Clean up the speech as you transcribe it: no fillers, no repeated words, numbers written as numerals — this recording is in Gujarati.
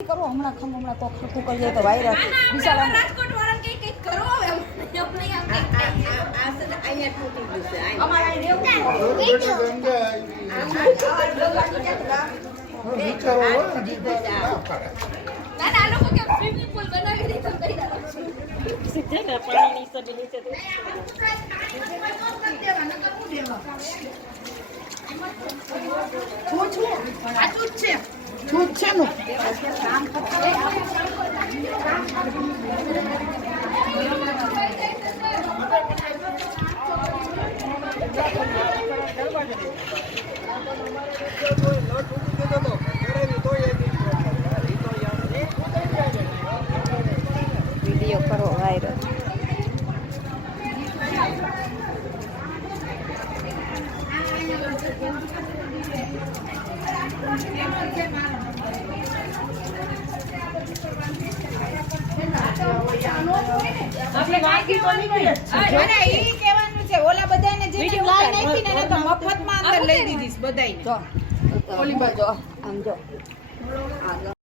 કરો હમણાં તો ખોખું કરી જાય તો વાયરસ વિશાલ રાજકોટ વાળાને કઈ કરો હવે આપણે અહીંયા તૂટી ગયું છે અમારા અહીં ના આ લોકો કે સ્વિમિંગ પૂલ બનાવી દીધો કઈ સીધે ને પાણી નીચે છૂટ છે નું વિડીયો કરો વાયરલ આપણે વાકી તો નહીં ગઈ અરે ઈ કહેવાનું છે ઓલા બધાને જે લાઈન નાખી ને તો મફતમાં અંદર લઈ દીધીસ બધાય જો ઓલી બાજુ આમ જો આગળ